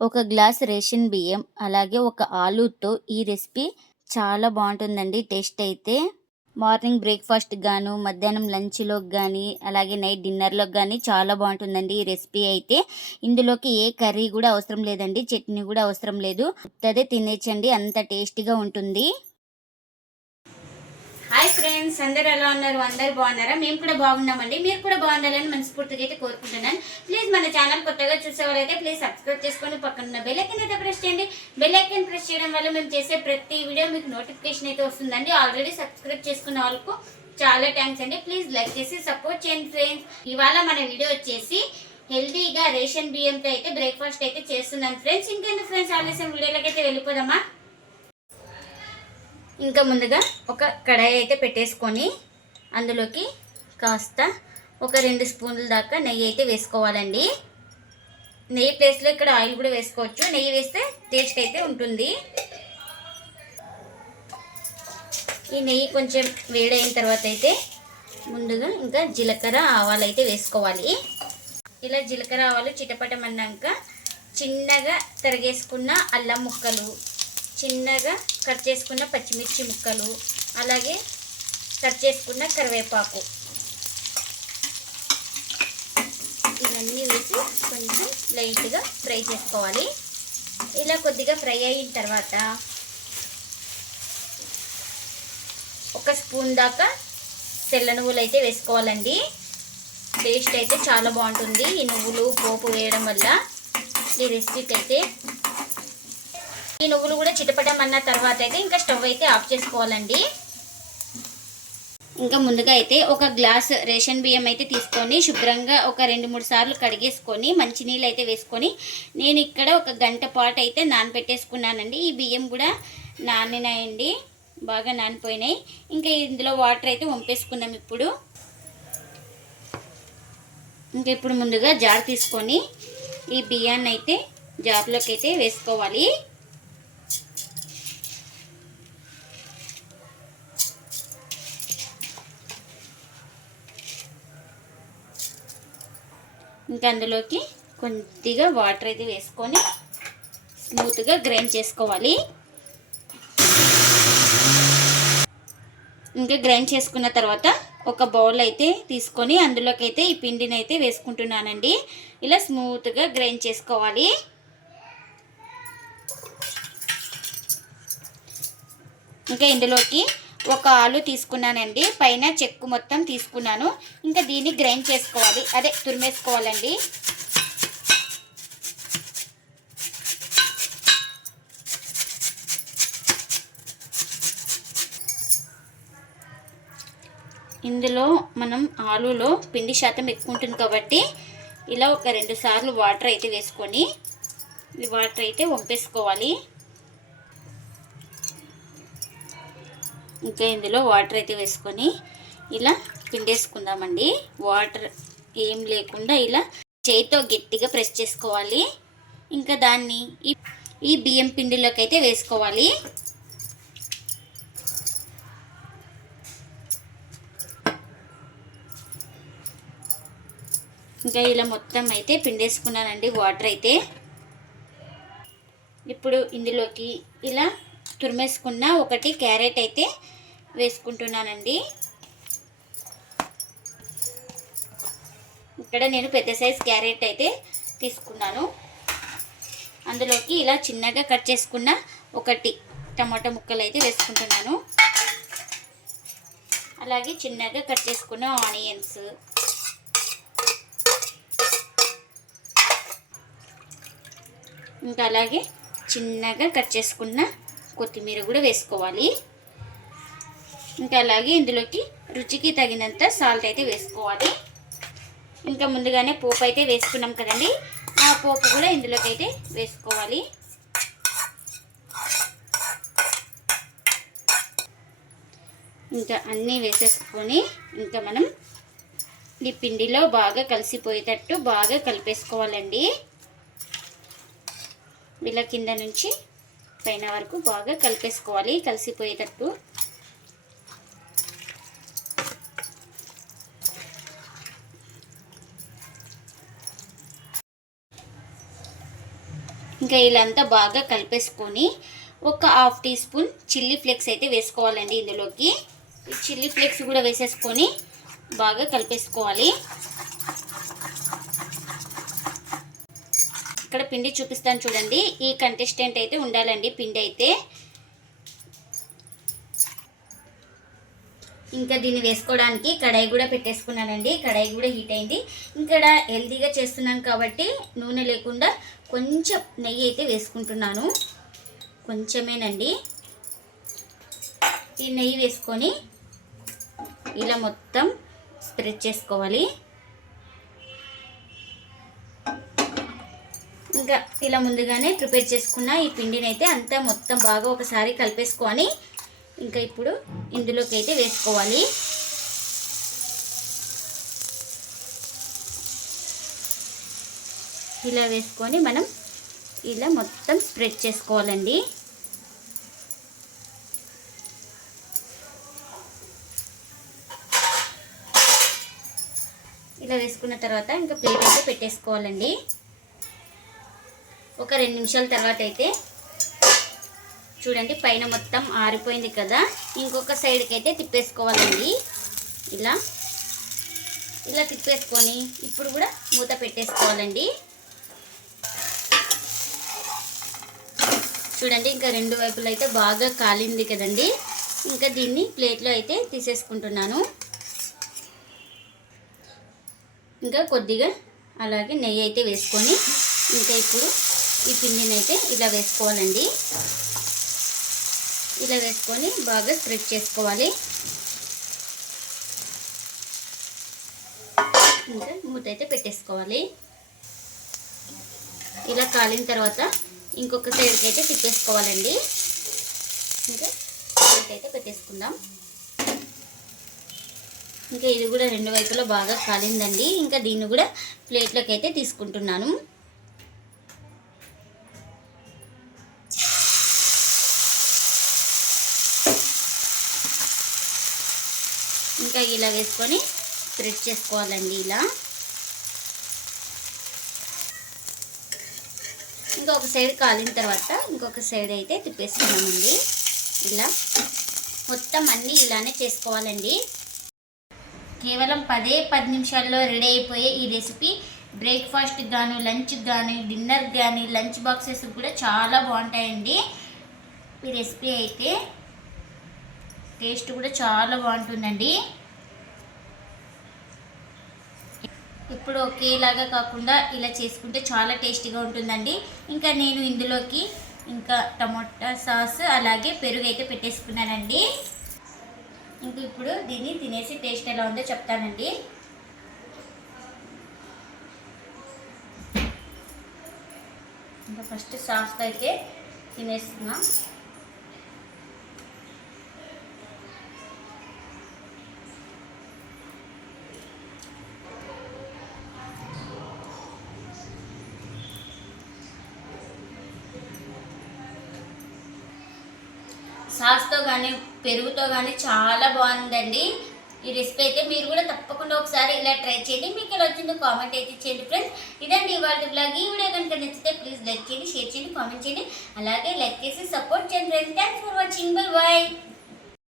ఒక glass ration బియ్యం అలాగే ఒక ఆలూతో ఈ రెసిపీ చాలా బాగుంటుందండి. టేస్ట్ అయితే మార్నింగ్ బ్రేక్ఫాస్ట్ గాను మధ్యాహ్నం లంచ్లోకి కానీ అలాగే నైట్ డిన్నర్లోకి కానీ చాలా బాగుంటుందండి ఈ రెసిపీ అయితే. ఇందులోకి ఏ కర్రీ కూడా అవసరం లేదండి. చట్నీ కూడా అవసరం లేదు. అదే తినేచండి అంత టేస్టీగా ఉంటుంది. హాయ్ ఫ్రెండ్స్ అందరు ఎలా ఉన్నారు? అందరు బాగున్నారా? మేము కూడా బాగున్నామండి. మీరు కూడా బాగుండాలని మనస్ఫూర్తిగా అయితే కోరుకుంటున్నాను. ప్లీజ్ మన ఛానల్ కొత్తగా చూసేవారైతే ప్లీజ్ సబ్స్క్రైబ్ చేసుకొని పక్కన ఉన్న బెల్ ఐకన్ అయితే ప్రెస్ చేయండి. బెల్ ఐకన్ ప్రెస్ చేయడం వల్ల మేము చేసే ప్రతి వీడియో మీకు నోటిఫికేషన్ అయితే వస్తుందండి. ఆల్రెడీ సబ్స్క్రైబ్ చేసుకున్న వాళ్ళకు చాలా థ్యాంక్స్ అండి. ప్లీజ్ లైక్ చేసి సపోర్ట్ చేయండి ఫ్రెండ్స్ ఇవాళ మన వీడియో వచ్చేసి హెల్తీగా రేషన్ బియ్యంతో అయితే బ్రేక్ఫాస్ట్ అయితే చేస్తున్నాను ఫ్రెండ్స్ ఇంకెందుకు ఫ్రెండ్స్ ఆలస్యం. వీడియోలోకి అయితే వెళ్ళిపోదామా? ఇంకా ముందుగా ఒక కడాయి అయితే పెట్టేసుకొని అందులోకి కాస్త ఒక రెండు స్పూన్ల దాకా నెయ్యి అయితే వేసుకోవాలండి. నెయ్యి ప్లేస్లో ఇక్కడ ఆయిల్ కూడా వేసుకోవచ్చు. నెయ్యి వేస్తే టేస్ట్ అయితే ఉంటుంది. ఈ నెయ్యి కొంచెం వేడైన తర్వాత అయితే ముందుగా ఇంకా జీలకర్ర ఆవాలు అయితే వేసుకోవాలి. ఇలా జీలకర్ర ఆవాలు చిటపటమన్నాక చిన్నగా తరిగేసుకున్న అల్లం ముక్కలు చిన్నగా కట్ చేసుకున్న పచ్చిమిర్చి ముక్కలు అలాగే కట్ చేసుకున్న కరివేపాకు. ఇవన్నీ వేసి కొంచెం లైట్గా ఫ్రై చేసుకోవాలి. ఇలా కొద్దిగా ఫ్రై అయిన తర్వాత ఒక స్పూన్ దాకా తెల్ల నువ్వులు అయితే వేసుకోవాలండి. టేస్ట్ అయితే చాలా బాగుంటుంది. ఈ నువ్వులు పోపు వేయడం వల్ల ఈ రెసిపీకి అయితే ఈ నువ్వులు కూడా చిటపడమన్న తర్వాత అయితే ఇంకా స్టవ్ అయితే ఆఫ్ చేసుకోవాలండి. ఇంకా ముందుగా అయితే ఒక గ్లాస్ రేషన్ బియ్యం అయితే తీసుకొని శుభ్రంగా ఒక రెండు మూడు సార్లు కడిగేసుకొని మంచినీళ్ళు అయితే వేసుకొని నేను ఇక్కడ ఒక గంట పాటు అయితే నానబెట్టేసుకున్నానండి ఈ బియ్యం కూడా నానినాయండి. బాగా నానిపోయినాయి. ఇంకా ఇందులో వాటర్ అయితే వంపేసుకున్నాం ఇప్పుడు. ఇంకా ఇప్పుడు ముందుగా జార్ తీసుకొని ఈ బియ్యాన్ని అయితే జార్లోకి అయితే వేసుకోవాలి. ఇంకా అందులోకి కొద్దిగా వాటర్ అయితే వేసుకొని స్మూత్గా గ్రైండ్ చేసుకోవాలి. ఇంకా గ్రైండ్ చేసుకున్న తర్వాత ఒక బౌల్ అయితే తీసుకొని అందులోకి అయితే ఈ పిండిని అయితే వేసుకుంటున్నానండి. ఇలా స్మూత్గా గ్రైండ్ చేసుకోవాలి. ఇంకా ఇందులోకి ఒక ఆలు తీసుకున్నానండి. పైన చెక్కు మొత్తం తీసుకున్నాను. ఇంకా దీన్ని గ్రైండ్ చేసుకోవాలి. అదే తురిమేసుకోవాలండి. ఇందులో మనం ఆలులో పిండి శాతం ఎక్కువ ఉంటుంది కాబట్టి ఇలా ఒక రెండు సార్లు వాటర్ అయితే వేసుకొని ఈ వాటర్ అయితే వంపేసుకోవాలి. ఇంకా ఇందులో వాటర్ అయితే వేసుకొని ఇలా పిండేసుకుందామండి. వాటర్ ఏం లేకుండా ఇలా చేతితో గట్టిగా ప్రెస్ చేసుకోవాలి. ఇంకా దాన్ని ఈ ఈ బియ్యం పిండిలోకి అయితే వేసుకోవాలి. ఇంకా ఇలా మొత్తం అయితే పిండేసుకున్నానండి వాటర్ అయితే. ఇప్పుడు ఇందులోకి ఇలా తురిమేసుకున్న ఒకటి క్యారెట్ అయితే వేసుకుంటున్నానండి. ఇక్కడ నేను పెద్ద సైజ్ క్యారెట్ అయితే తీసుకున్నాను. అందులోకి ఇలా చిన్నగా కట్ చేసుకున్న ఒకటి టమాటా ముక్కలు అయితే వేసుకుంటున్నాను. అలాగే చిన్నగా కట్ చేసుకున్న ఆనియన్స్. ఇంకా అలాగే చిన్నగా కట్ చేసుకున్న కొత్తిమీర కూడా వేసుకోవాలి. ఇంకా అలాగే ఇందులోకి రుచికి తగినంత సాల్ట్ అయితే వేసుకోవాలి. ఇంకా ముందుగానే పోపు అయితే వేసుకున్నాం కదండి. ఆ పోపు కూడా ఇందులోకి అయితే వేసుకోవాలి. ఇంకా అన్నీ వేసేసుకొని ఇంకా మనం ఈ పిండిలో బాగా కలిసిపోయేటట్టు బాగా కలిపేసుకోవాలండి. ఇలా కింద నుంచి పైన వరకు బాగా కలిపేసుకోవాలి. కలిసిపోయేటట్టు ఇంకా ఇలాంతా బాగా కలిపేసుకొని ఒక half teaspoon chilli flakes అయితే వేసుకోవాలండి ఇందులోకి. చిల్లీ ఫ్లేక్స్ కూడా వేసేసుకొని బాగా కలిపేసుకోవాలి. ఇక్కడ పిండి చూపిస్తాను చూడండి. ఈ కంటెస్టెంట్ అయితే ఉండాలండి పిండి అయితే. ఇంకా దీన్ని వేసుకోవడానికి కడాయి కూడా పెట్టేసుకున్నానండి. కడాయి కూడా హీట్ అయింది. ఇక్కడ హెల్తీగా చేస్తున్నాం కాబట్టి నూనె లేకుండా కొంచెం నెయ్యి అయితే వేసుకుంటున్నాను. కొంచెమేనండి. ఈ నెయ్యి వేసుకొని ఇలా మొత్తం స్ప్రెడ్ చేసుకోవాలి. ఇంకా ఇలా ముందుగానే ప్రిపేర్ చేసుకున్న ఈ పిండిని అయితే అంతా మొత్తం బాగా ఒకసారి కలిపేసుకొని ఇంకా ఇప్పుడు ఇందులోకి అయితే వేసుకోవాలి. ఇలా వేసుకొని మనం ఇలా మొత్తం స్ప్రెడ్ చేసుకోవాలండి. ఇలా వేసుకున్న తర్వాత ఇంకా ప్లేట్ అయితే పెట్టేసుకోవాలండి. ఒక రెండు నిమిషాల తర్వాత అయితే చూడండి పైన మొత్తం ఆరిపోయింది కదా. ఇంకొక సైడ్కి అయితే తిప్పేసుకోవాలండి. ఇలా ఇలా తిప్పేసుకొని ఇప్పుడు కూడా మూత పెట్టేసుకోవాలండి. చూడండి ఇంకా రెండు వైపులు అయితే బాగా కాలింది కదండి. ఇంకా దీన్ని ప్లేట్లో అయితే తీసేసుకుంటున్నాను. ఇంకా కొద్దిగా అలాగే నెయ్యి అయితే వేసుకొని ఇంకా ఇప్పుడు ఈ పిండిని అయితే ఇలా వేసుకోవాలండి. ఇలా వేసుకొని బాగా స్ప్రెడ్ చేసుకోవాలి. ఇంకా మూత అయితే పెట్టేసుకోవాలి. ఇలా కాలిన తర్వాత ఇంకొక సైడ్కి అయితే తిప్పేసుకోవాలండి. ఇంకా ప్లేట్ అయితే పెట్టేసుకుందాం. ఇంకా ఇది కూడా రెండు వైపులా బాగా కాలిందండి. ఇంకా దీన్ని కూడా ప్లేట్లోకి అయితే తీసుకుంటున్నాను. ఇంకా ఇలా వేసుకొని స్ప్రెడ్ చేసుకోవాలండి ఇలా. ఇంకొక సైడ్ కాలిన తర్వాత ఇంకొక సైడ్ అయితే తిప్పేసుకున్నామండి ఇలా మొత్తం అన్నీ ఇలానే చేసుకోవాలండి. కేవలం పదే పది నిమిషాల్లో రెడీ అయిపోయే ఈ రెసిపీ. బ్రేక్ఫాస్ట్కి కానీ లంచ్కి కానీ డిన్నర్కి కానీ లంచ్ బాక్సెస్ కూడా చాలా బాగుంటాయండి. ఈ రెసిపీ అయితే టేస్ట్ కూడా చాలా బాగుంటుందండి. ఇప్పుడు ఒకేలాగా కాకుండా ఇలా చేసుకుంటే చాలా టేస్టీగా ఉంటుందండి. ఇంకా నేను ఇందులోకి ఇంకా టమోటా సాస్ అలాగే పెరుగు అయితే పెట్టేసుకున్నానండి. ఇంక ఇప్పుడు దీన్ని తినేసి టేస్ట్ ఎలా ఉందో చెప్తానండి. ఇంకా ఫస్ట్ సాస్తో అయితే తినేస్తున్నాం. సాస్తో కానీ పెరుగుతో కానీ చాలా బాగుందండి. ఈ రెసిపీ అయితే మీరు కూడా తప్పకుండా ఒకసారి ఇలా ట్రై చేయండి. మీకు ఎలా వచ్చిందో కామెంట్ అయితే చేయండి ఫ్రెండ్స్. ఇదండి ఇవాళ బ్లాగ్. ఈ వీడియో కనుక నచ్చితే ప్లీజ్ లైక్ చేయండి షేర్ చేయండి కామెంట్ చేయండి. అలాగే లైక్ చేసి సపోర్ట్ చేయండి friends. Thanks for watching bye bye